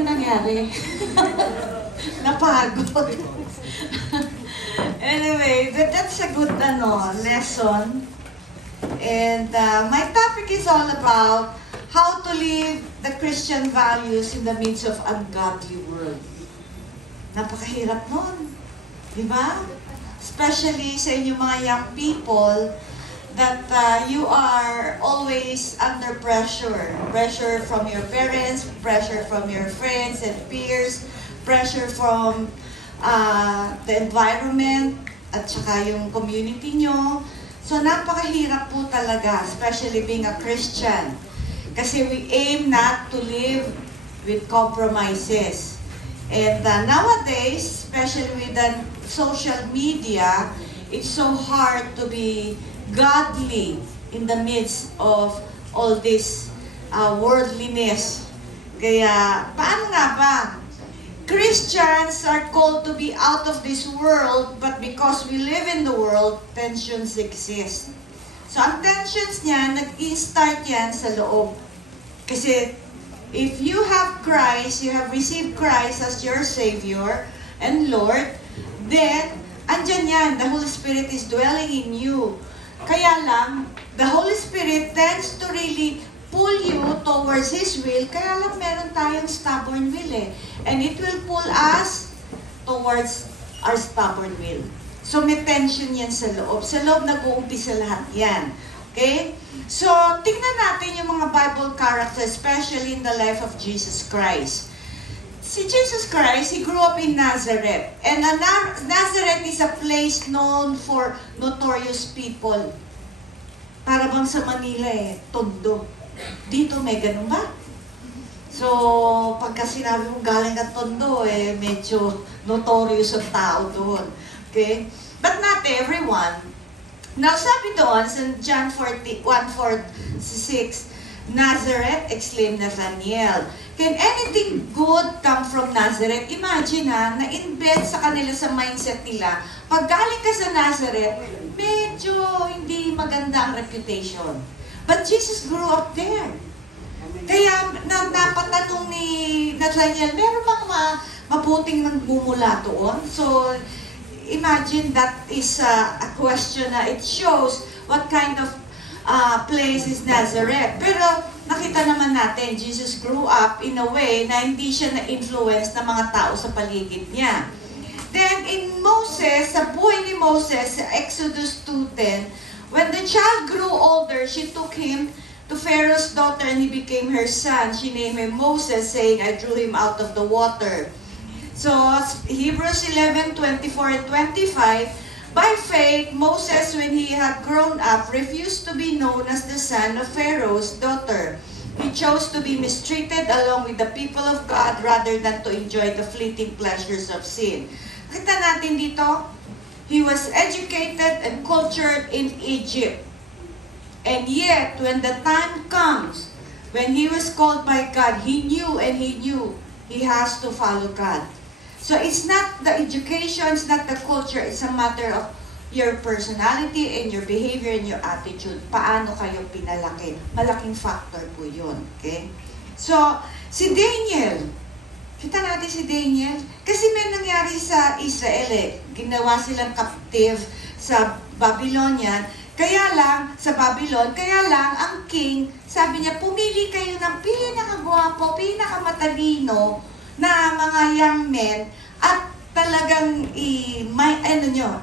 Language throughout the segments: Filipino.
Ano nangyari? Napagod. Anyway, that's a good lesson. And my topic is all about how to live the Christian values in the midst of ungodly world. Napakahirap nun. Di ba? Especially sa inyong mga young people that you are always under pressure. Pressure from your parents, pressure from your friends and peers, pressure from the environment, at saka yung community nyo. So, napakahirap po talaga, especially being a Christian. Kasi we aim not to live with compromises. And nowadays, especially with the social media, it's so hard to be godly in the midst of all this worldliness. Kaya, paano nga ba? Christians are called to be out of this world, but because we live in the world, tensions exist. So, ang tensions niya, nag-i-start yan sa loob. Kasi, if you have Christ, you have received Christ as your Savior and Lord, then, andyan yan, the Holy Spirit is dwelling in you. Kaya lang, the Holy Spirit tends to really pull you towards His will, kaya lang meron tayong stubborn will eh. And it will pull us towards our stubborn will. So may tension yan sa loob. Sa loob nag-uumpisa lahat yan. Okay? So, tingnan natin yung mga Bible characters, especially in the life of Jesus Christ. Si Jesus Christ, He grew up in Nazareth. And Nazareth is a place known for notorious people. Para bang sa Manila Tondo. Dito may ganun ba? So, pagka sinabi mong galing ka Tondo, medyo notorious ang tao doon. Okay? But not everyone. Now, sabi doon sa John 1:46, Nazareth, exclaimed Nathanael. Can anything good come from Nazareth? Imagine na-embed sa kanila sa mindset nila, pag galing ka sa Nazareth, medyo hindi maganda ang reputation. But Jesus grew up there. Kaya napatanong ni Nathanael, meron bang mabuting nagmumula doon? So, imagine that is a question na it shows what kind of place is Nazareth. Pero nakita naman natin, Jesus grew up in a way na hindi siya na-influence ng mga tao sa paligid niya. Then in Moses, sa buhay ni Moses, sa Exodus 2:10, when the child grew older, she took him to Pharaoh's daughter and he became her son. She named him Moses, saying, I drew him out of the water. So, Hebrews 11:24 and 25, by faith, Moses, when he had grown up, refused to be known as the son of Pharaoh's daughter. He chose to be mistreated along with the people of God rather than to enjoy the fleeting pleasures of sin. Kita natin dito, he was educated and cultured in Egypt. And yet, when the time comes, when he was called by God, he knew he has to follow God. So it's not the education, it's not the culture, it's a matter of your personality and your behavior and your attitude. Paano kayo pinalaki? Malaking factor po yun. Okay? So, si Daniel, kita natin si Daniel, kasi may nangyari sa Israel Ginawa silang captive sa Babylonian, kaya lang ang king, sabi niya, pumili kayo ng pinakagwapo, pinakamatalino na mga young men at talagang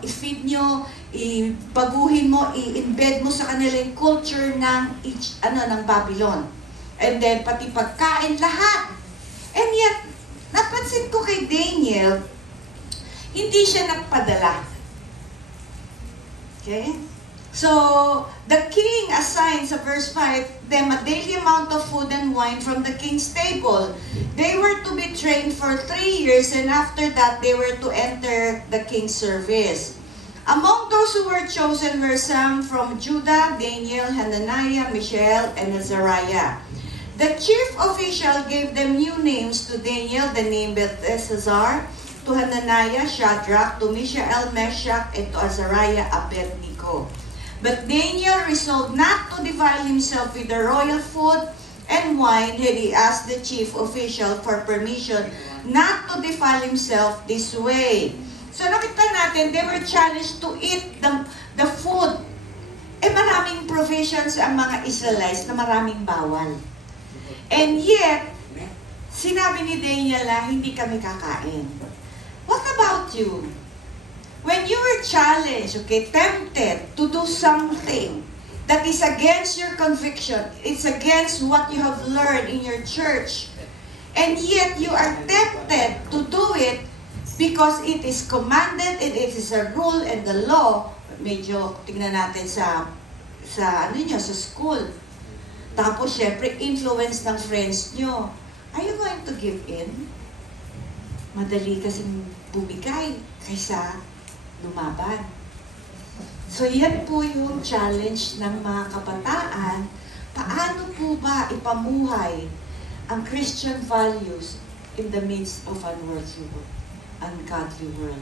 i-feed nyo, ibaguhin mo, i-embed mo sa kanila yung culture ng Babylon. And then, pati pagkain, lahat. And yet, napansin ko kay Daniel, hindi siya nagpadala. Okay? So, the king assigns, sa verse 5, them a daily amount of food and wine from the king's table. They were to be trained for 3 years, and after that, they were to enter the king's service. Among those who were chosen were some from Judah, Daniel, Hananiah, Mishael, and Azariah. The chief official gave them new names: to Daniel, the name Belteshazzar; to Hananiah, Shadrach; to Mishael, Meshach; and to Azariah, Abednego. But Daniel resolved not to defile himself with the royal food, and wine, he asked the chief official for permission not to defile himself this way. So nakita natin, they were challenged to eat the food. Maraming provisions ang mga Israelites na maraming bawal. And yet, sinabi ni Daniel na hindi kami kakain. What about you? When you were challenged, tempted to do something that is against your conviction, it's against what you have learned in your church, and yet you are tempted to do it because it is commanded and it is a rule and the law. Medyo tingnan natin sa school. Tapos syempre influence ng friends nyo. Are you going to give in? Madali kasing bumigay kaysa lumaban. So yan po yung challenge ng mga kabataan. Paano po ba ipamuhay ang Christian values in the midst of ungodly world?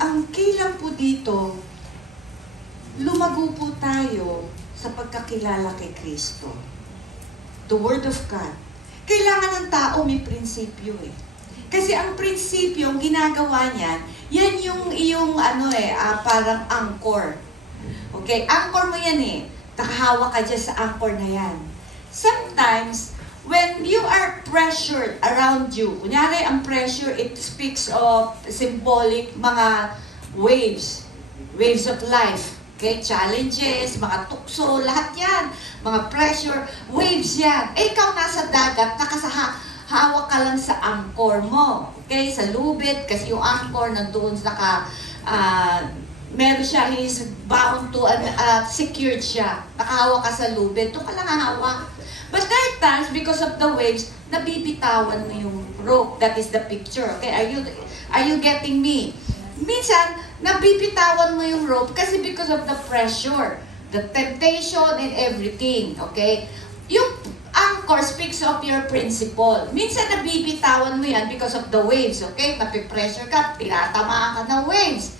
Ang kailan po dito, lumago po tayo sa pagkakilala kay Kristo. The Word of God. Kailangan ng tao may prinsipyo eh. Kasi ang prinsipyo, ang ginagawa niyan, yan yung iyong parang anchor. Okay? Anchor mo yan eh. Nakahawa ka dyan sa anchor na yan. Sometimes, when you are pressured around you, kunyari ang pressure, it speaks of symbolic mga waves. Waves of life. Okay? Challenges, mga tukso, lahat yan. Mga pressure, waves yan. Ikaw nasa dagat, hawak ka lang sa anchor mo. Okay? Sa lubid, kasi yung anchor nandoon meron siya, he is bound to, secured siya. Nakahawak ka sa lubid, doon ka lang hawak. But there are times, because of the waves, nabibitawan mo yung rope. That is the picture. Okay? Are you getting me? Minsan, nabibitawan mo yung rope kasi because of the pressure, the temptation, and everything. Okay? Yung anchor speaks of your principle. Minsan nabibitawan mo yan because of the waves, okay? Napipressure ka, tinatamaan ka ng waves.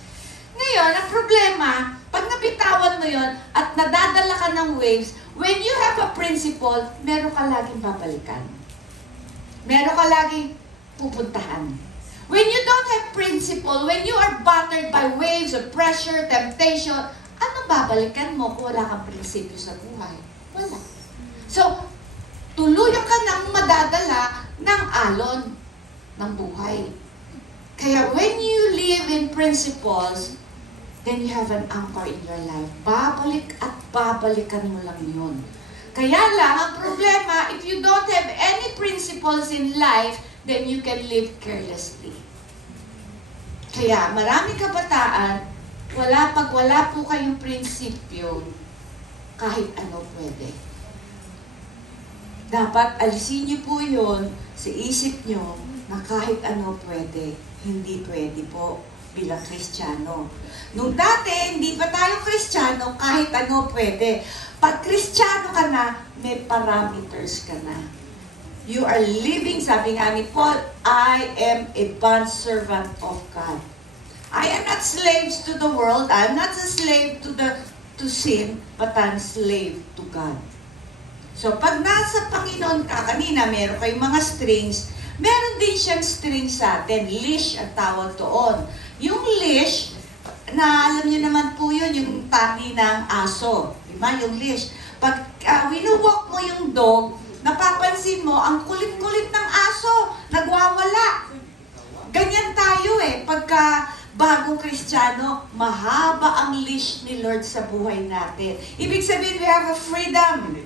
Ngayon, ang problema, pag nabitawan mo yon at nadadala ka ng waves, when you have a principle, meron ka laging babalikan. Meron ka laging pupuntahan. When you don't have principle, when you are battered by waves of pressure, temptation, anong babalikan mo kung wala kang prinsipyo sa buhay? Wala. So, tuluyan ka nang madadala ng alon ng buhay. Kaya when you live in principles, then you have an anchor in your life. Babalik at babalikan mo lang yun. Kaya lang, ang problema, if you don't have any principles in life, then you can live carelessly. Kaya maraming kabataan, pag wala po kayong prinsipyo, kahit ano pwede. Dapat alisin niyo po yun sa isip niyo na kahit ano pwede, hindi pwede po bilang Kristiyano. Nung dati, hindi pa tayo Kristiyano, kahit ano pwede. Pag Kristiyano ka na, may parameters ka na. You are living, sabi nga ni Paul, I am a bondservant of God. I am not slaves to the world, I am not a slave to sin, but I'm slave to God. So, pag nasa Panginoon ka, kanina meron kayong mga strings, meron din siyang strings sa atin. Leash ang tawag doon. Yung leash, na alam niyo naman po yun, yung tali ng aso. Diba? Yung leash. Pag winuwalk mo yung dog, napapansin mo, ang kulit-kulit ng aso, nagwawala. Ganyan tayo eh. Pagka bagong Kristiyano, mahaba ang leash ni Lord sa buhay natin. Ibig sabihin, we have a freedom.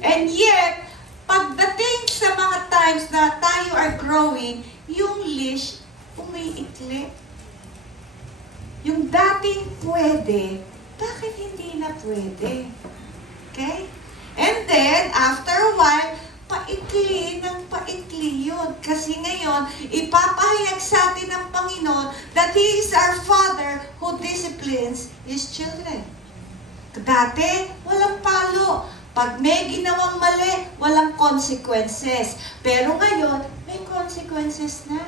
And yet, pagdating sa mga times na tayo are growing, yung leash, umiikli. Yung dating pwede, bakit hindi na pwede? Okay? And then, after a while, paikli ng paikli yun. Kasi ngayon, ipapahayag sa atin ng Panginoon that He is our Father who disciplines His children. Dati, walang palo. Pag may ginawang mali, walang consequences. Pero ngayon, may consequences na.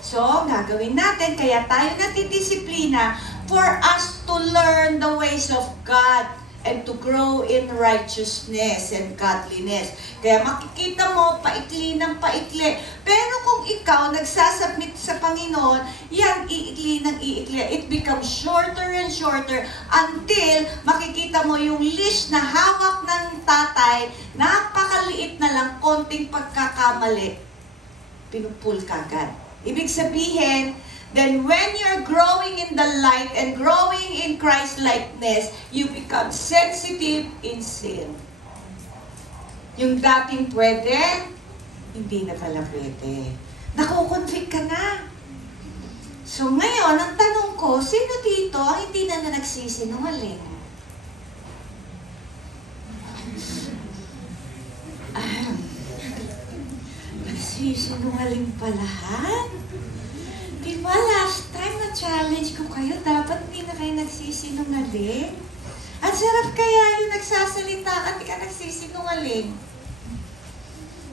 So, gagawin natin, kaya tayo natidisiplina for us to learn the ways of God. and to grow in righteousness and godliness. Kaya makikita mo, paikli ng paikli. Pero kung ikaw nagsasubmit sa Panginoon, yan, iikli ng iikli. It becomes shorter and shorter until makikita mo yung leash na hawak ng tatay, napakaliit na lang, konting pagkakamali, pinupul kagad. Ibig sabihin, then when you're growing in the light and growing in Christ-likeness, you become sensitive in sin. Yung dating pwede, hindi na pala pwede. Nakukonflict ka na. So ngayon, ang tanong ko, sino dito ang hindi na nagsisinungaling? Nagsisinungaling pa lahat? Di ba last time na-challenge ko kayo, dapat hindi na kayo nagsisinungaling? At sarap kaya yung nagsasalita at di ka nagsisinungaling.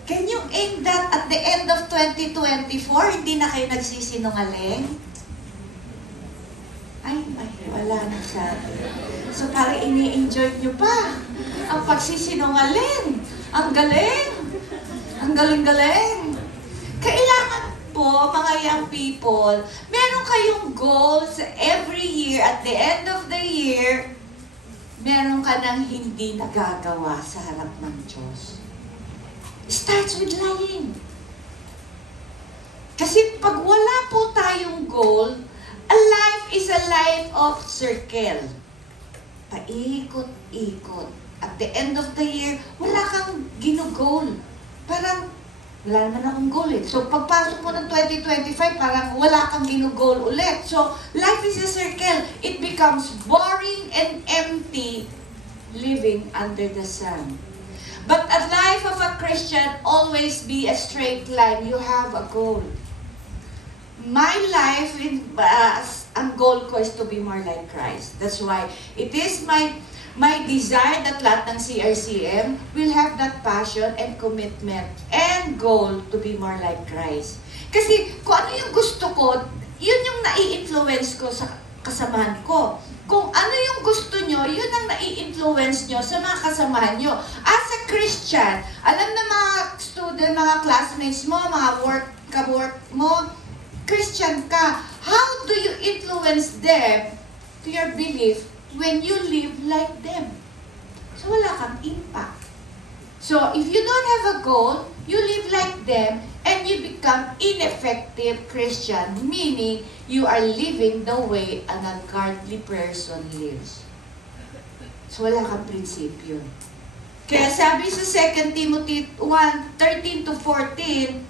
Can you aim that at the end of 2024, hindi na kayo nagsisinungaling? Ay, wala na sabi. So parang ini-enjoy nyo pa ang pagsisinungaling. Ang galing! Ang galing-galing! Kailangan po, mga young people, meron kayong goals every year. At the end of the year, meron ka nang hindi nagagawa sa harap ng Diyos. Starts with lying. Kasi pag wala po tayong goal, a life is a life of circle. Paikot-ikot. At the end of the year, wala kang ginugol. Parang wala naman akong goal eh. So, pagpasok mo ng 2025, parang wala kang ginugol ulit. So, life is a circle. It becomes boring and empty living under the sun. But a life of a Christian always be a straight line. You have a goal. My life, ang goal ko is to be more like Christ. That's why it is my desire that lahat ng CRCM will have that passion and commitment and goal to be more like Christ. Kasi kung ano yung gusto ko, yun yung nai-influence ko sa kasamahan ko. Kung ano yung gusto nyo, yun ang nai-influence nyo sa mga kasamahan nyo. As a Christian, alam na mga student, mga classmates mo, mga ka-work mo, Christian ka, how do you influence them to your belief when you live like them? So, wala kang impact. So, if you don't have a goal, you live like them, and you become ineffective Christian, meaning you are living the way an ungodly person lives. So, wala kang prinsipyo. Kaya sabi sa 2 Timothy 1:13 to 14,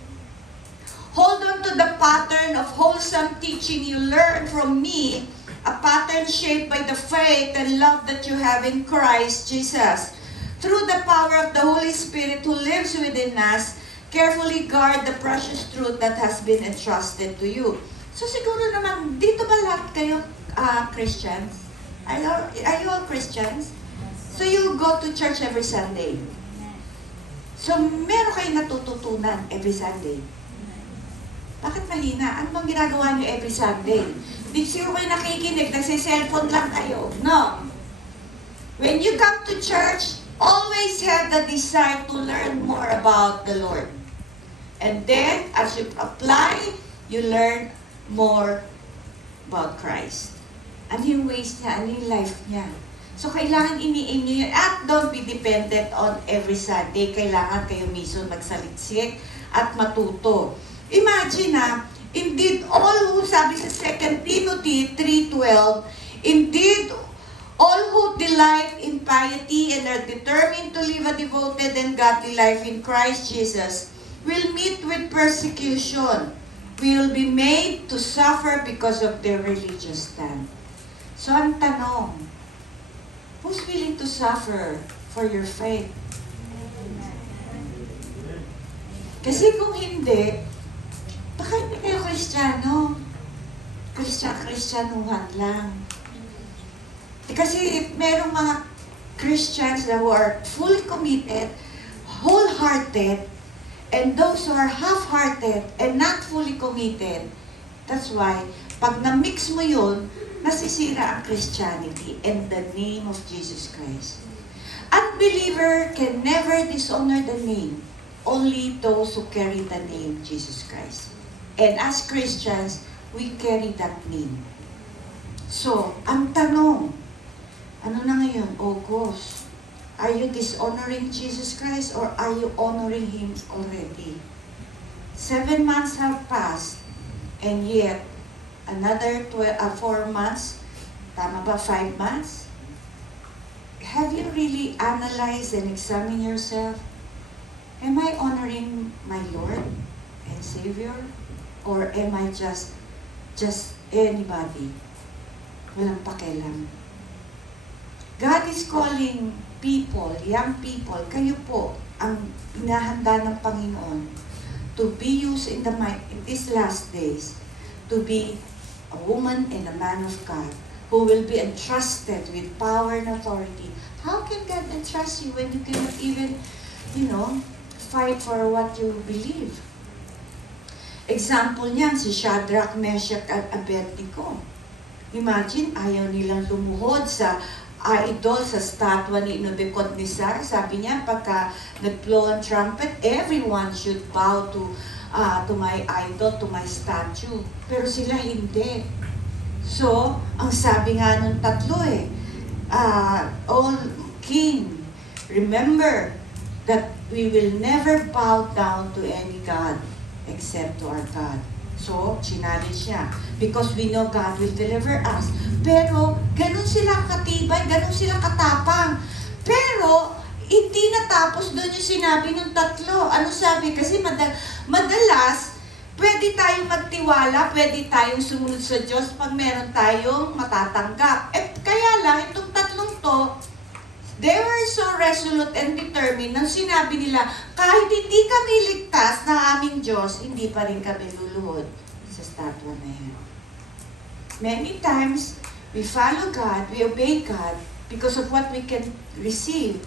hold on to the pattern of wholesome teaching you learn from me, a pattern shaped by the faith and love that you have in Christ Jesus. Through the power of the Holy Spirit who lives within us, carefully guard the precious truth that has been entrusted to you. So siguro naman, dito ba lahat kayo Christians? Are you all Christians? So you go to church every Sunday. So meron kayong natututunan every Sunday. Bakit mahina? Ano bang ginagawa niyo every Sunday? Di siguro kayo nakikinig, nagsiselfone lang kayo. No. When you come to church, always have the desire to learn more about the Lord. And then, as you apply, you learn more about Christ. Ano yung ways niya? Ano yung life niya? So, kailangan ini-aim nyo yun. At don't be dependent on every Sunday. Kailangan kayo mismo magsaliksik at matuto. Imagine indeed, all who, sabi sa 2 Timothy 3:12, indeed, all who delight in piety and are determined to live a devoted and godly life in Christ Jesus will meet with persecution, will be made to suffer because of their religious stand. So, ang tanong, who's willing to suffer for your faith? Kasi kung hindi, baka hindi kayo Kristiyano. Kristyanuhan lang. Kasi merong mga Christians who are fully committed, wholehearted, and those who are half-hearted and not fully committed. That's why, pag na-mix mo yun, nasisira ang Christianity and the name of Jesus Christ. Unbeliever can never dishonor the name. Only those who carry the name Jesus Christ. And as Christians, we carry that name. So, ang tanong, ano na ngayon, August? Are you dishonoring Jesus Christ or are you honoring Him already? 7 months have passed and yet another 4 months, tama ba, 5 months? Have you really analyzed and examined yourself? Am I honoring my Lord and Savior? Or am I just anybody? Walang pakialam. God is calling people, young people, kayo po ang pinahanda ng Panginoon to be used in these last days, to be a woman and a man of God who will be entrusted with power and authority. How can God entrust you when you cannot even, fight for what you believe? Example niyan, si Shadrach, Meshach, at Abednego. Imagine, ayaw nilang lumuhod sa idol, sa statwa ni Nebuchadnezzar. Sabi niya, pagka nag-blow ang trumpet, everyone should bow to my idol, to my statue. Pero sila hindi. So, ang sabi nga nung tatlo all king, remember that we will never bow down to any God except to our God. So, challenge niya. Because we know God will deliver us. Pero, ganun sila katibay, ganun sila katapang. Pero, hindi natapos doon yung sinabi ng tatlo. Ano sabi? Kasi madalas, pwede tayong magtiwala, pwede tayong sumunod sa Diyos pag meron tayong matatanggap. Kaya lang, itong tatlong to, they were so resolute and determined nang sinabi nila, kahit hindi kami ligtas ng aming Diyos, hindi pa rin kami luluhod sa statwa na yan. Many times, we follow God, we obey God because of what we can receive.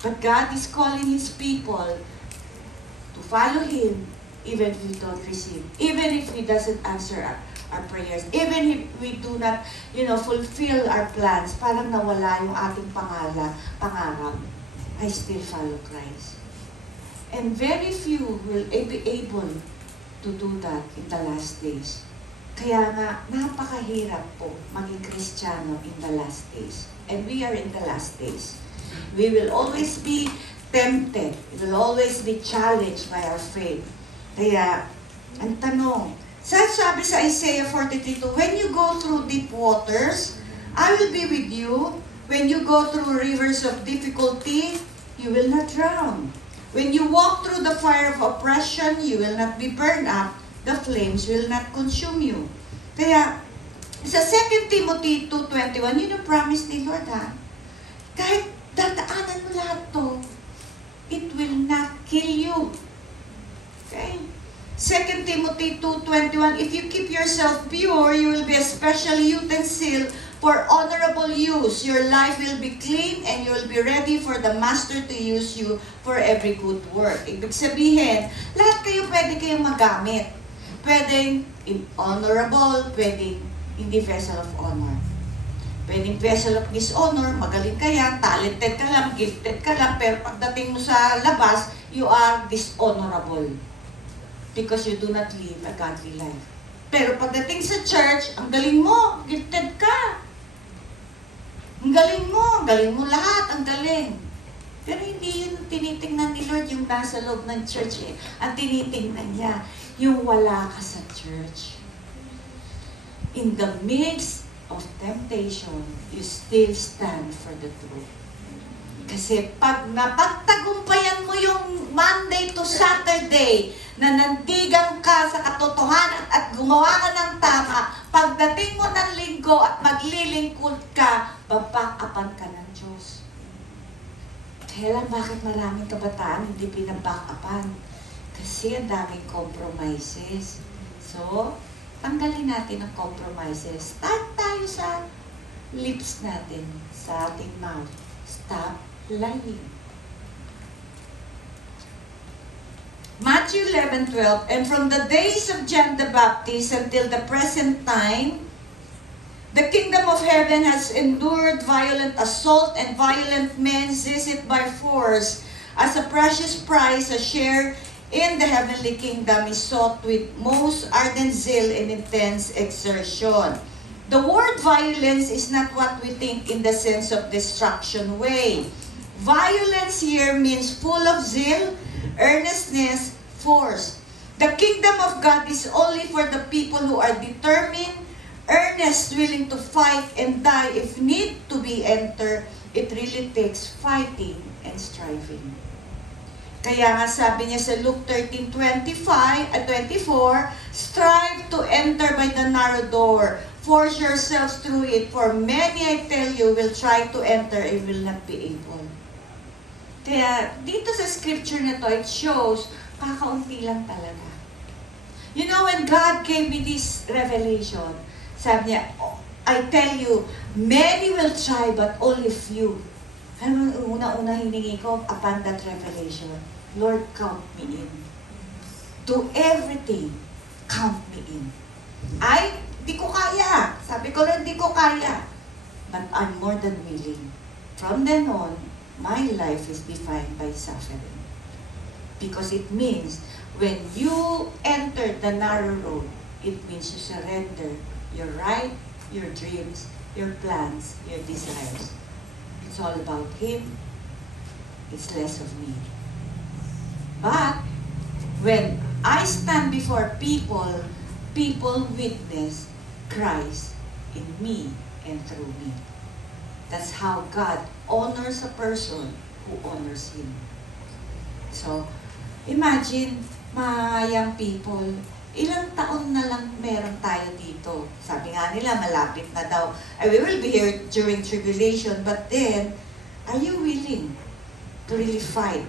But God is calling His people to follow Him even if we don't receive. Even if He doesn't answer our prayers. Even if we do not, fulfill our plans. Parang nawala yung ating pangarap. I still follow Christ. And very few will be able to do that in the last days. Kaya nga, napakahirap po maging Kristiyano in the last days. And we are in the last days. We will always be tempted. We will always be challenged by our faith. Kaya, ang tanong, sabi sa Isaiah 43:2, when you go through deep waters, I will be with you. When you go through rivers of difficulty, you will not drown. When you walk through the fire of oppression, you will not be burned up. The flames will not consume you. Kaya, sa 2 Timothy 2:21, yun ang promise ni Lord, kahit dadaanan mo lahat to, it will not kill you. Okay? 2 Timothy 2:21, if you keep yourself pure, you will be a special utensil for honorable use. Your life will be clean and you will be ready for the Master to use you for every good work. Ibig sabihin, lahat kayo pwede kayong magamit. Pwedeng honorable, pwedeng hindi vessel of honor. Pwedeng vessel of dishonor, magaling ka yan, talented ka lang, gifted ka lang, pero pagdating mo sa labas, you are dishonorable. Because you do not live a godly life. Pero pagdating sa church, ang galing mo, gifted ka. Ang galing mo lahat, ang galing. Pero hindi yun tinitingnan ni Lord yung nasa loob ng church eh. Ang tinitingnan niya, yung wala ka sa church. In the midst of temptation, you still stand for the truth. Kasi pag napagtagumpayan mo yung Monday to Saturday, na nandigan ka sa katotohanan at gumawa ka ng tama, pagdating mo ng linggo at maglilingkod ka, babackupan ka ng Diyos. Kaya lang bakit maraming kabataan hindi pinabackupan? Kasi ang daming compromises. So, tanggalin natin ang compromises. Start tayo sa lips natin, sa ating mouth. Stop lying. Matthew 11:12, and from the days of John the Baptist until the present time, The kingdom of heaven has endured violent assault, and violent men seize it by force. As a precious prize, a share in the heavenly kingdom is sought with most ardent zeal and intense exertion. The word violence is not what we think in the sense of destruction way. Violence here means full of zeal, earnestness, force. The kingdom of God is only for the people who are determined, earnest, willing to fight and die if need to be entered. It really takes fighting and striving. Kaya nga sabi niya sa Luke 13:24, strive to enter by the narrow door. Force yourselves through it, for many, I tell you, will try to enter and will not be able. Kaya dito sa scripture na to, it shows, kakaunti lang talaga. You know, when God gave me this revelation, sabi niya, I tell you, many will try but only few. Ano una-una hiningi ko upon that revelation? Lord, count me in. Do everything, count me in. Di ko kaya. Sabi ko, Lord, di ko kaya. But I'm more than willing. From then on, my life is defined by suffering. Because it means, when you enter the narrow road, it means you surrender your right, your dreams, your plans, your desires. It's all about Him. It's less of me. But when I stand before people, people witness Christ in me and through me. That's how God honors a person who honors Him. So, imagine, mga young people, ilang taon na lang meron tayo dito. Sabi nga nila, malapit na daw. We will be here during tribulation, but then, are you willing to really fight?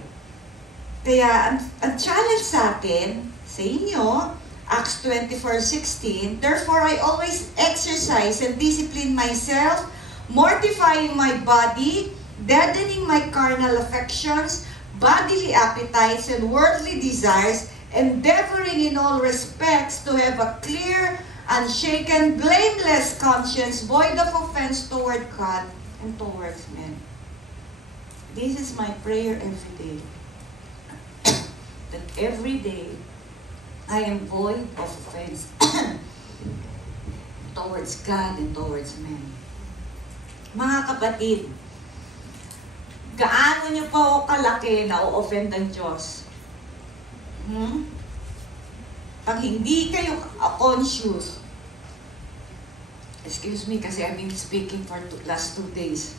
Kaya, ang challenge sa atin, sa inyo, Acts 24:16, therefore I always exercise and discipline myself, mortifying my body, deadening my carnal affections, bodily appetites, and worldly desires, endeavoring in all respects to have a clear, unshaken, blameless conscience, void of offense toward God and towards men. This is my prayer every day. That every day, I am void of offense towards God and towards men. Mga kapatid, gaano niyo po kalaki na o-offend ng Diyos? Pag hindi kayo conscious, excuse me kasi I've been speaking for last 2 days.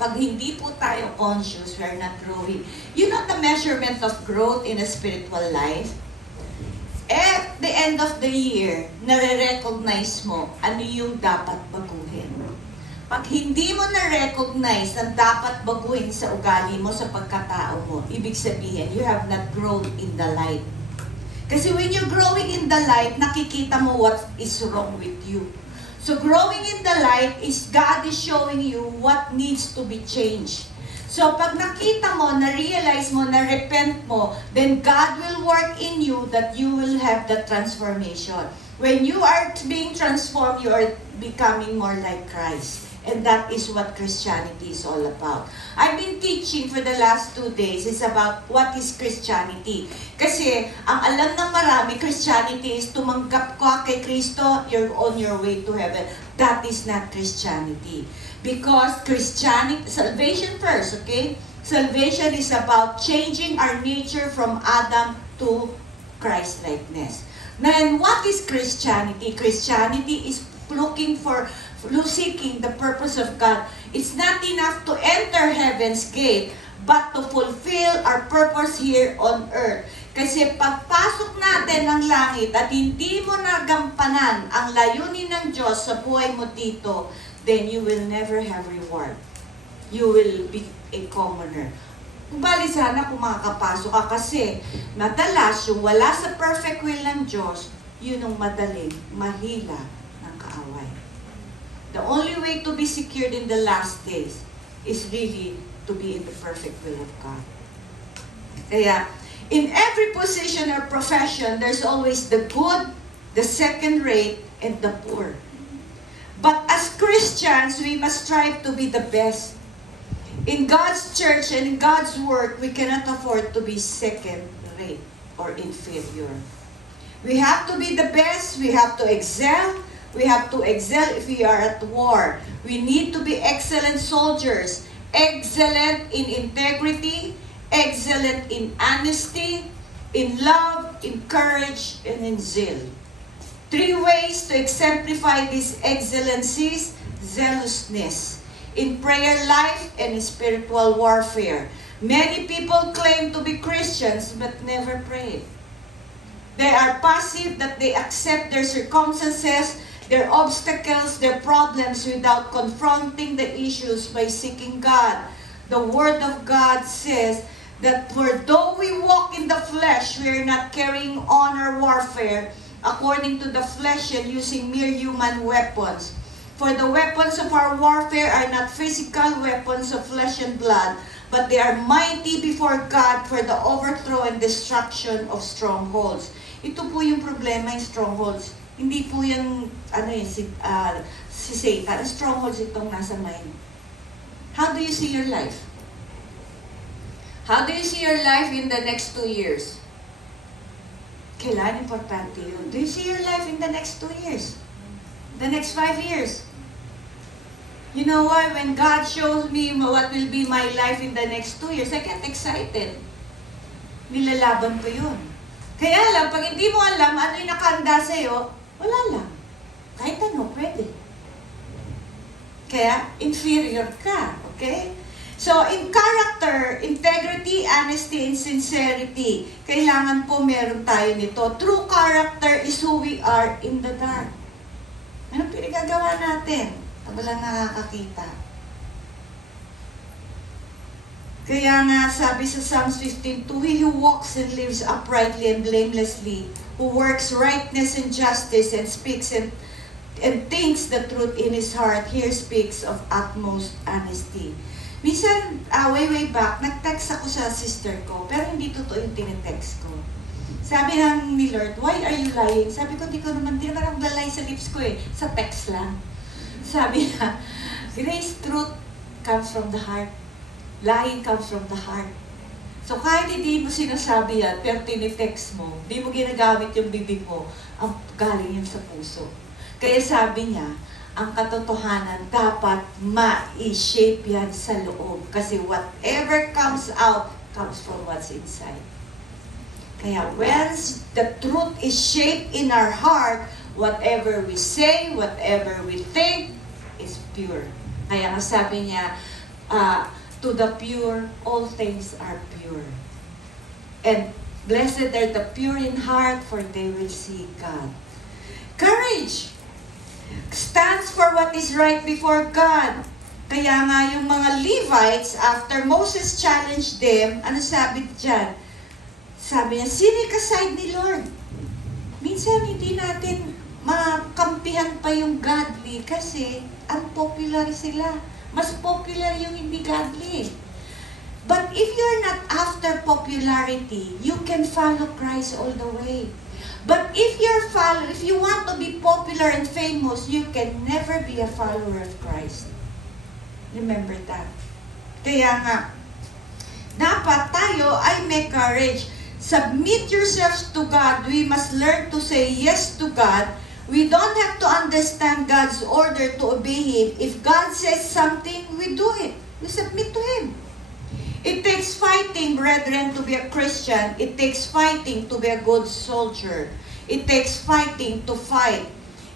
Pag hindi po tayo conscious, we are not growing. You know the measurement of growth in a spiritual life? At the end of the year, nare-recognize mo ano yung dapat baguhin. Pag hindi mo na-recognize ang dapat baguhin sa ugali mo, sa pagkatao mo, ibig sabihin, you have not grown in the light. Kasi when you're growing in the light, nakikita mo what is wrong with you. So growing in the light is God is showing you what needs to be changed. So pag nakita mo, na-realize mo, na-repent mo, then God will work in you that you will have the transformation. When you are being transformed, you are becoming more like Christ. And that is what Christianity is all about. I've been teaching for the last 2 days is about what is Christianity. Kasi ang alam ng marami, Christianity is tumanggap ka kay Kristo, you're on your way to heaven. That is not Christianity. Because Christianity, salvation first, okay? Salvation is about changing our nature from Adam to Christ-likeness. Then what is Christianity? Christianity is seeking the purpose of God. It's not enough to enter heaven's gate, but to fulfill our purpose here on earth. Kasi pagpasok natin ng langit at hindi mo nagampanan ang layunin ng Diyos sa buhay mo dito, then you will never have reward. You will be a commoner. Bali sana kung makakapasok ka kasi madalas yung wala sa perfect will ng Diyos, yun ang madaling mahila ng kaaway. The only way to be secured in the last days is really to be in the perfect will of God. Kaya, in every position or profession, there's always the good, the second rate, and the poor. But Christians, we must strive to be the best. In God's church and in God's work, we cannot afford to be second rate or inferior. We have to be the best. We have to excel. We have to excel if we are at war. We need to be excellent soldiers. Excellent in integrity. Excellent in honesty. In love, in courage, and in zeal. 3 ways to exemplify these excellencies: zealousness, in prayer life, and in spiritual warfare. Many people claim to be Christians but never pray. They are passive, that they accept their circumstances, their obstacles, their problems without confronting the issues by seeking God. The Word of God says that for though we walk in the flesh, we are not carrying on our warfare according to the flesh and using mere human weapons. For the weapons of our warfare are not physical weapons of flesh and blood, but they are mighty before God for the overthrow and destruction of strongholds. Ito po yung problema, yung strongholds. Hindi po yung si Satan. Strongholds itong nasa mind. How do you see your life? How do you see your life in the next 2 years? Kailan importante yun? Do you see your life in the next 2 years? The next 5 years? You know why? When God shows me what will be my life in the next 2 years, I get excited. Nilalaban ko yun. Kaya lang, pag hindi mo alam ano yung nakahanda sa'yo, wala lang. Kahit ano, pwede. Kaya, inferior ka. Okay? So, in character, integrity, honesty, and sincerity, kailangan po meron tayo nito. True character is who we are in the dark. Ano pinagagawa natin? Walang nakakakita. Kaya nga, sabi sa Psalms 15:2, he who walks and lives uprightly and blamelessly, who works rightness and justice and speaks and thinks the truth in his heart, here speaks of utmost honesty. Minsan, way back, nag-text ako sa sister ko, pero hindi totoo yung tinetext ko. Sabi ni Lord, why are you lying? Sabi ko, di naman naglalay sa lips ko sa text lang. Sabi na, Grace, truth comes from the heart. Lying comes from the heart. So kahit hindi mo sinasabi yan, pero tinitext mo, hindi mo ginagamit yung bibig mo, ang galing yan sa puso. Kaya sabi niya, ang katotohanan dapat ma-shape yan sa loob. Kasi whatever comes out, comes from what's inside. Kaya when the truth is shaped in our heart, whatever we say, whatever we think, is pure. Kaya nga sabi niya, to the pure, all things are pure. And blessed are the pure in heart, for they will see God. Courage stands for what is right before God. Kaya nga yung mga Levites, after Moses challenged them, ano sabi dyan? Sabi niya, cynic aside ni Lord. Minsan hindi natin makampihan pa yung godly kasi unpopular sila. Mas popular yung hindi godly. But if you're not after popularity, you can follow Christ all the way. But if you want to be popular and famous, you can never be a follower of Christ. Remember that. Kaya nga, dapat tayo ay may courage. Submit yourselves to God. We must learn to say yes to God. We don't have to understand God's order to obey Him. If God says something, we do it. We submit to Him. It takes fighting, brethren, to be a Christian. It takes fighting to be a good soldier. It takes fighting to fight.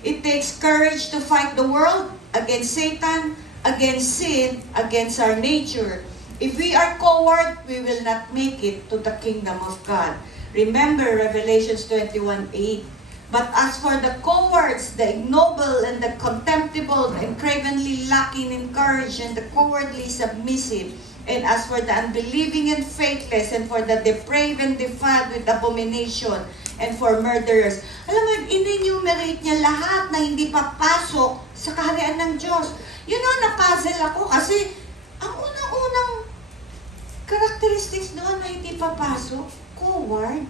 It takes courage to fight the world against Satan, against sin, against our nature. If we are coward, we will not make it to the kingdom of God. Remember Revelation 21:8. But as for the cowards, the ignoble and the contemptible, and cravenly lacking in courage, and the cowardly submissive, and as for the unbelieving and faithless, and for the depraved and defiled with abomination, and for murderers. Alam mo, in-enumerate niya lahat na hindi papasok sa kaharian ng Diyos. You know, na-puzzle ako kasi ang unang-unang characteristics doon na hindi papasok, coward.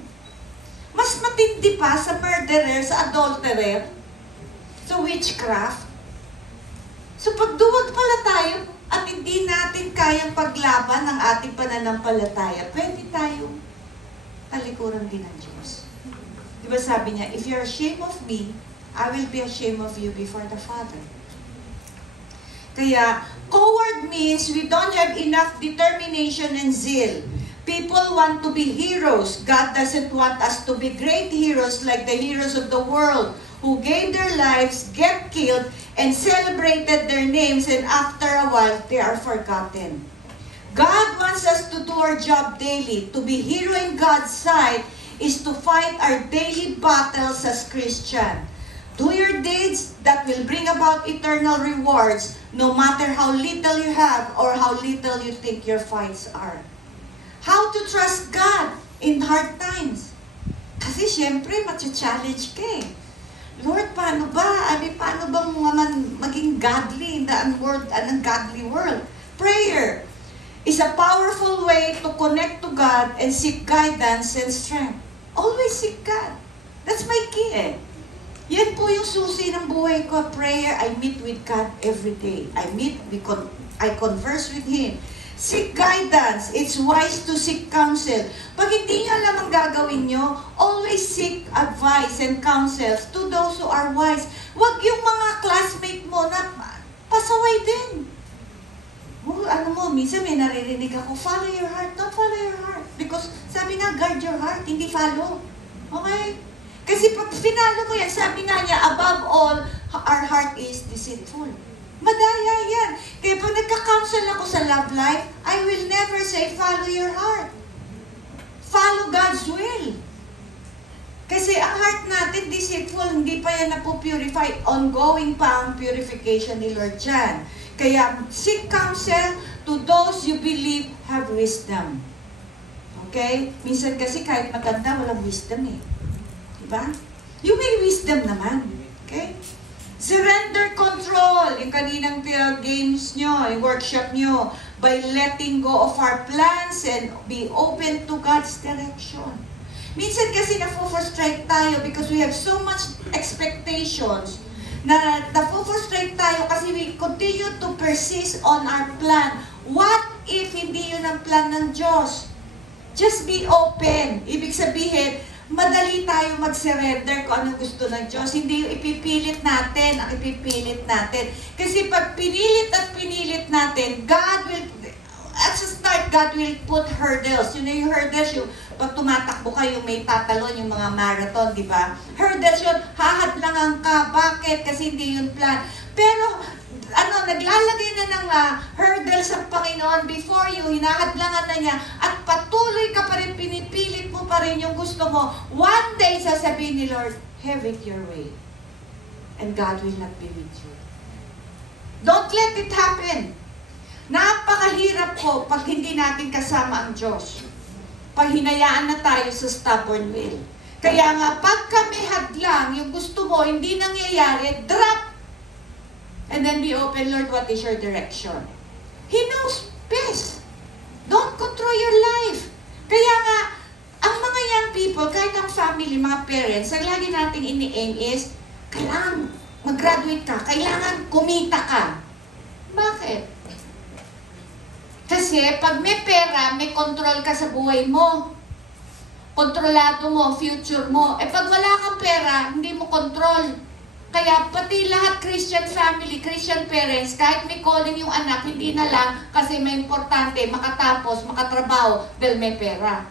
Mas matindi pa sa murderer, sa adulterer, sa witchcraft. So pag duwag pala tayo at hindi natin kayang paglaban ng ating pananampalataya, pwede tayong talikuran din ng Diyos. Diba sabi niya, if you're ashamed of me, I will be ashamed of you before the Father. Kaya, coward means we don't have enough determination and zeal. People want to be heroes. God doesn't want us to be great heroes like the heroes of the world who gave their lives, get killed, and celebrated their names, and after a while, they are forgotten. God wants us to do our job daily. To be hero in God's sight is to fight our daily battles as Christian. Do your deeds that will bring about eternal rewards, no matter how little you have or how little you think your fights are. How to trust God in hard times. Kasi syempre, matcha-challenge ka eh. Lord, paano ba? Paano bang maging godly in the ungodly world? Prayer is a powerful way to connect to God and seek guidance and strength. Always seek God. That's my key eh. Yan po yung susi ng buhay ko. Prayer, I meet with God every day. I converse with Him. Seek guidance. It's wise to seek counsel. Pag hindi nyo alam ang gagawin nyo, always seek advice and counsels to those who are wise. Huwag yung mga classmate mo na pasaway din. Minsan may naririnig ako, follow your heart. Don't follow your heart. Because sabi nga, guard your heart, hindi follow. Okay? Kasi pag finalo mo yan, sabi nga niya, above all, our heart is deceitful. Madaya yan. Kaya pag nagka-counsel ako sa love life, I will never say, follow your heart. Follow God's will. Kasi ang heart natin, deceitful, hindi pa yan napupurify. Ongoing pa ang purification ni Lord Jan. Kaya, seek counsel to those you believe have wisdom. Okay? Minsan kasi kahit matanda, walang wisdom eh. Diba? You may wisdom naman. Okay? Surrender control, yung kaninang games nyo, yung workshop nyo, by letting go of our plans and be open to God's direction. Minsan kasi na-frustrate tayo because we have so much expectations na na-frustrate tayo kasi we continue to persist on our plan. What if hindi yun ang plan ng Diyos? Just be open. Ibig sabihin, madali tayo mag-surrender kung anong gusto ng Diyos. Hindi yung ipipilit natin, ang ipipilit natin. Kasi pag pinilit at pinilit natin, God will, at sa start, God will put hurdles. Yun na yung hurdles, yung pag tumatakbo kayo, may tatalon yung mga marathon, di ba? Hurdles yun, hahadlangan ka. Bakit? Kasi hindi yun plan. Pero, naglalagay na ng hurdles ang Panginoon before you, hinahadlangan na niya, at patuloy ka pa rin, pinipilit mo pa rin yung gusto mo. One day, sasabihin ni Lord, have it your way. And God will not be with you. Don't let it happen. Napakahirap po pag hindi natin kasama ang Diyos. Pag hinayaan na tayo sa stubborn will. Kaya nga, pag kami hadlang, yung gusto mo, hindi nangyayari, drop. And then be open, Lord, what is your direction? He knows best. Don't control your life. Kaya nga, ang mga young people, kahit ang family, mga parents, ang lagi nating ini-aim is, kailangan mag-graduate ka, kailangan kumita ka. Bakit? Kasi pag may pera, may control ka sa buhay mo. Kontrolado mo, future mo. Pag wala kang pera, hindi mo control. Kaya pati lahat Christian family, Christian parents, kahit may calling yung anak, hindi na lang kasi may importante, makatapos, makatrabaho, dahil may pera.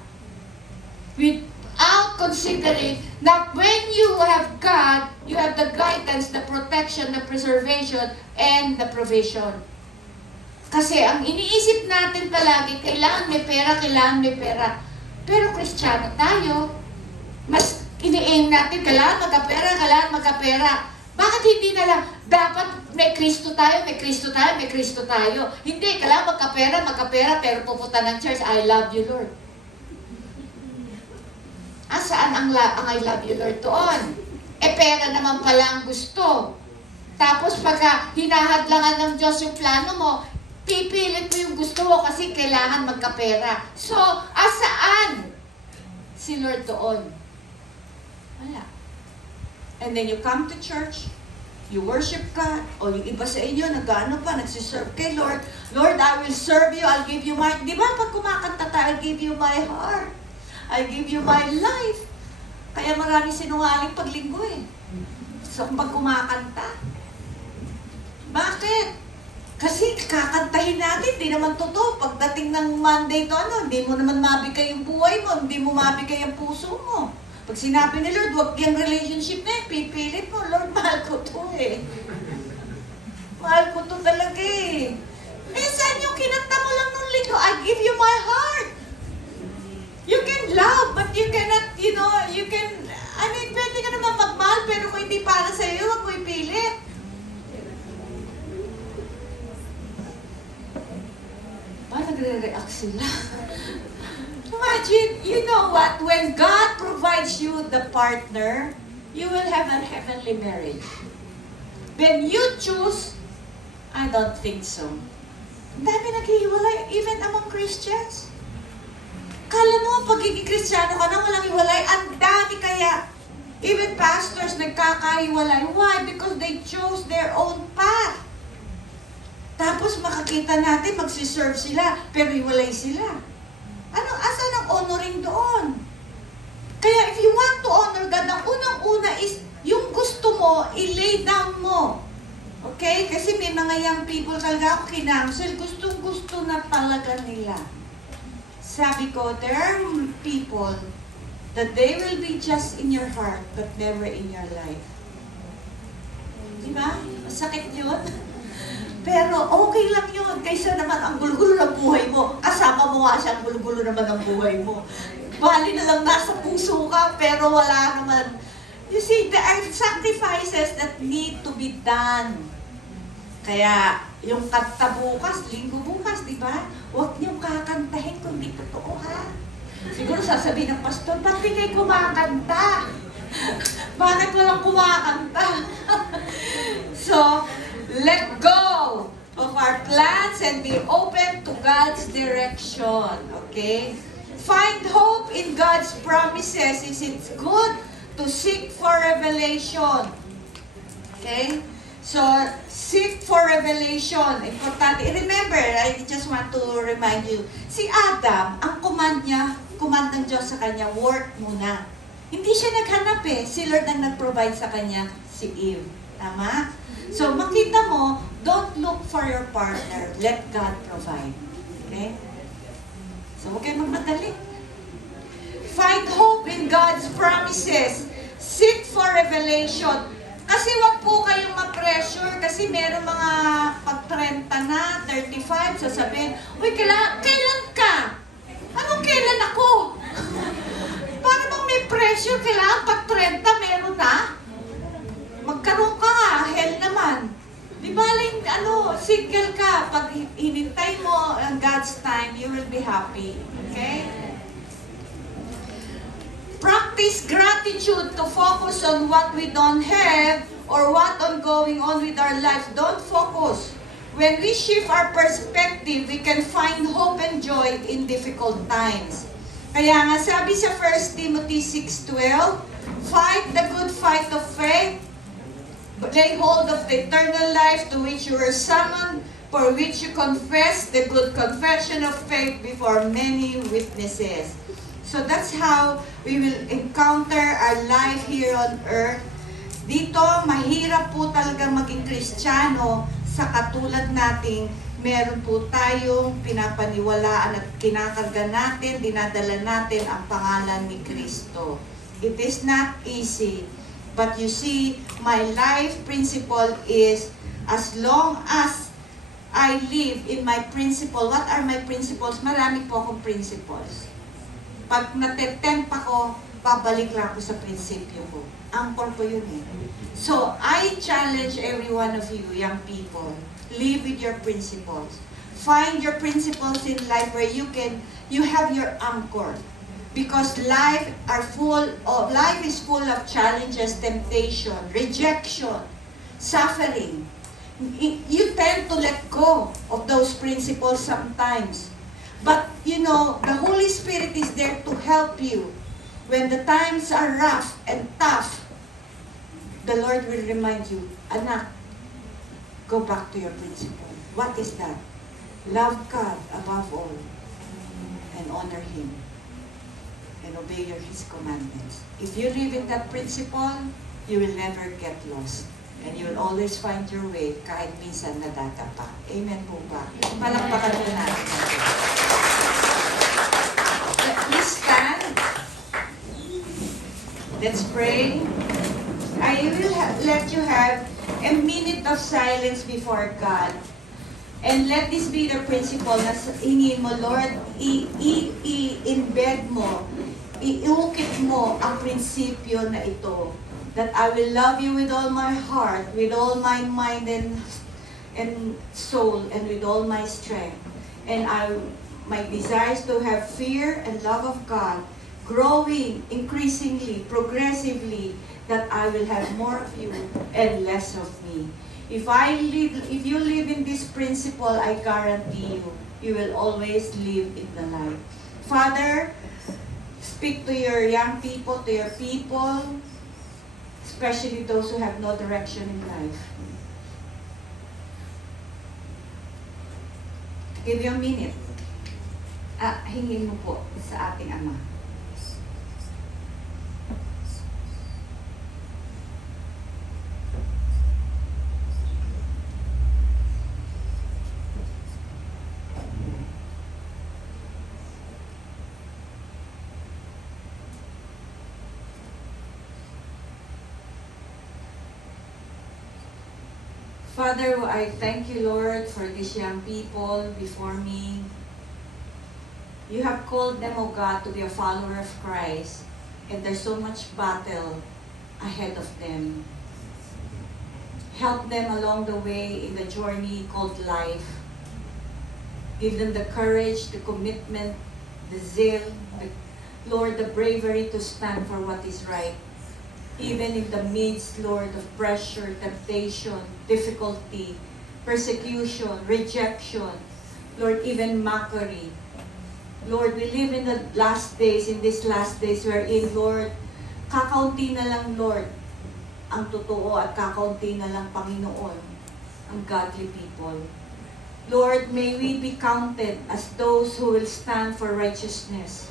Without considering that when you have God, you have the guidance, the protection, the preservation, and the provision. Kasi ang iniisip natin palagi, kailangan may pera, kailangan may pera. Pero Kristiyano tayo, mas ini-aim natin, kailangan magkapera, kailangan magkapera. Bakit hindi na lang, dapat may Kristo tayo, may Kristo tayo, may Kristo tayo. Hindi, kailangan magkapera, pero pupunta ng church, I love you, Lord. Saan ang I love you, Lord doon? Pera naman pala ang gusto. Tapos pagka hinahadlangan ng Diyos yung plano mo, pipilit mo yung gusto mo kasi kailangan magkapera. So, asaan si Lord doon? Wala. And then you come to church, you worship God, o yung iba sa inyo, nag-ano pa, nagsiserve kay Lord. Lord, I will serve you, I'll give you my, di ba pag kumakanta tayo, I'll give you my heart, I'll give you my life. Kaya marami sinungaling paglinggo eh. So, pag kumakanta. Bakit? Kasi kakantahin natin, di naman totoo. Pagdating ng Monday to hindi mo naman mabigay yung buhay mo, hindi mo mabigay yung puso mo. Pag sinabi ni Lord, huwag yung relationship na pipilit mo, Lord, mahal ko to eh. Mahal ko to talaga eh. Eh, saan yung kinanta mo lang nung linggo? I give you my heart. You can love, but you cannot, you can, pwede ka naman magmahal, pero kung hindi para sa'yo, huwag mo ipilit. Nagre-react sila. Imagine, you know what? When God provides you the partner, you will have a heavenly marriage. When you choose, I don't think so. Ang dami naghihiwalay, even among Christians. Kala mo, pagiging Kristiyano ka na, walang hiwalay. Ang dami kaya. Even pastors nagkakahiwalay. Why? Because they chose their own path. Tapos makakita natin, magsiserve sila, pero hiwalay sila. Asan ang honoring doon? Kaya if you want to honor God, ang unang-una is, yung gusto mo, i-lay down mo. Okay? Kasi may mga young people talaga ako kinamsel, gustong-gusto na talaga nila. Sabi ko, there are people that they will be just in your heart, but never in your life. Diba? Masakit yun. Pero okay lang yun, kaysa naman ang gulo-gulo ng buhay mo. Kasama mo nga siya, ang gulo-gulo naman ng buhay mo. Bali na lang nasa puso ka, pero wala naman. You see, there are sacrifices that need to be done. Kaya, yung kanta bukas, linggo bukas, di ba? Huwag niyong kakantahin kung di totoo, ha? Siguro sasabihin ng pastor, ba't di kayo kumakanta? Bakit walang kumakanta? So, let go of our plans and be open to God's direction. Okay? Find hope in God's promises. Is it good to seek for revelation? Okay? So, seek for revelation. Importante. Remember, I just want to remind you, si Adam, ang command ng Diyos sa kanya, work muna. Hindi siya naghanap eh. Si Lord ang nag-provide sa kanya, si Eve. Tama? So, makita mo, don't look for your partner. Let God provide. Okay? So, huwag kayo magmadali. Find hope in God's promises. Seek for revelation. Kasi wag po kayong ma-pressure kasi meron mga pag-30 na, 35, sasabihin, uy, kailan ka? Anong kailan ako? Para bang may pressure, kailangan pag-30 meron na? Magkaroon ka nga, hell naman. Di ba, single ka, pag hinintay mo ang God's time, you will be happy. Okay? Practice gratitude to focus on what we don't have or what going on with our life. Don't focus. When we shift our perspective, we can find hope and joy in difficult times. Kaya nga sabi sa 1 Timothy 6:12, fight the good fight of faith, lay hold of the eternal life to which you were summoned, for which you confess the good confession of faith before many witnesses. So that's how we will encounter our life here on earth. Dito, mahirap po talaga maging Kristiyano sa katulad nating meron po tayong pinapaniwalaan at kinakarga natin, dinadala natin ang pangalan ni Kristo. It is not easy. But you see, my life principle is, as long as I live in my principle, what are my principles? Marami po akong principles. Pag natetempt ako, babalik lang ako sa prinsipyo ko. Anchor ko yun eh. So, I challenge every one of you, young people, live with your principles. Find your principles in life where you have your anchor. Because life is full of challenges, temptation, rejection, suffering. You tend to let go of those principles sometimes. But, the Holy Spirit is there to help you when the times are rough and tough. the Lord will remind you, anak, go back to your principle. What is that? Love God above all and honor Him and obey His commandments. If you live in that principle, you will never get lost. And you will always find your way kahit minsan nadata pa. Amen po ba? Palakpakan po natin. Please stand. Let's pray. I will let you have a minute of silence before God. And let this be the principle na hingin mo, Lord, i-embed mo, iukit mo ang prinsipyo na ito. That I will love you with all my heart, with all my mind and soul, and with all my strength. And my desire is to have fear and love of God, growing increasingly, progressively, that I will have more of you and less of me. If you live in this principle, I guarantee you will always live in the light. Father, speak to your young people, to your people, especially those who have no direction in life. Give you a minute. Hingin mo po sa ating Ama. Father, I thank you, Lord, for these young people before me. You have called them, O God, to be a follower of Christ, and there's so much battle ahead of them. Help them along the way in the journey called life. Give them the courage, the commitment, the zeal, Lord, the bravery to stand for what is right. Even in the midst, Lord, of pressure, temptation, difficulty, persecution, rejection, Lord, even mockery. Lord, we live in the last days, in these last days wherein, Lord, kakaunti na lang, Lord, ang totoo at kakaunti na lang, Panginoon, ang godly people. Lord, may we be counted as those who will stand for righteousness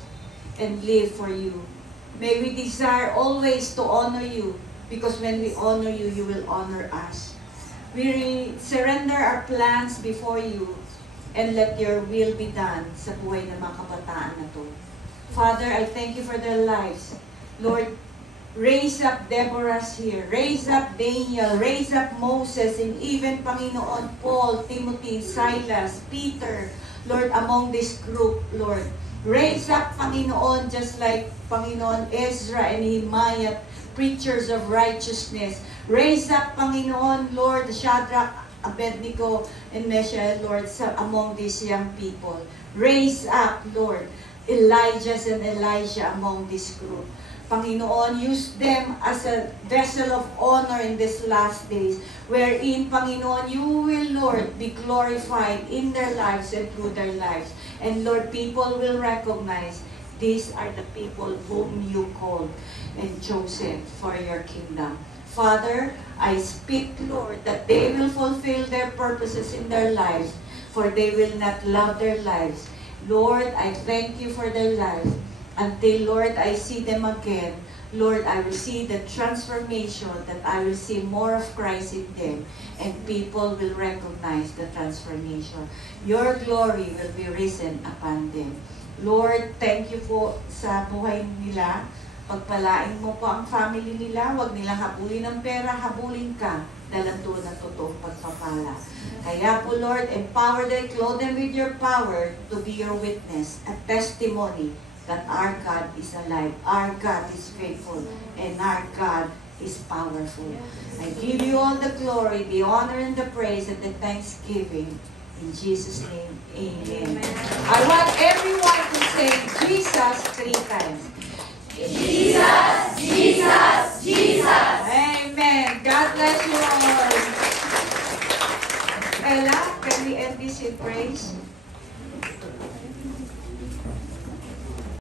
and live for you. May we desire always to honor you, because when we honor you, you will honor us. We surrender our plans before you, and let your will be done sa buhay ng mga kabataan na to. Father, I thank you for their lives. Lord, raise up Deborah's here, raise up Daniel, raise up Moses, and even, Panginoon, Paul, Timothy, Silas, Peter, Lord, among this group, Lord. Raise up, Panginoon, just like, Panginoon, Ezra and Nehemiah, preachers of righteousness. Raise up, Panginoon, Lord, Shadrach, Abednego, and Meshach, Lord, among these young people. Raise up, Lord, Elijah and Elijah among this group. Panginoon, use them as a vessel of honor in these last days, wherein, Panginoon, you will, Lord, be glorified in their lives and through their lives. And, Lord, people will recognize these are the people whom you called and chosen for your kingdom. Father, I speak, Lord, that they will fulfill their purposes in their lives, for they will not love their lives. Lord, I thank you for their lives. Until, Lord, I see them again, Lord, I will see the transformation, that I will see more of Christ in them, and people will recognize the transformation. Your glory will be risen upon them. Lord, thank you po sa buhay nila. Pagpalain mo po ang family nila. Huwag nilang habulin ng pera, habulin ka. Dalan to ng totoong pagpapala. Kaya po, Lord, empower them, clothe them with your power to be your witness, a testimony that our God is alive, our God is faithful, and our God is powerful. I give you all the glory, the honor, and the praise, and the thanksgiving. In Jesus' name, amen. I want everyone to say Jesus 3 times. Jesus, Jesus.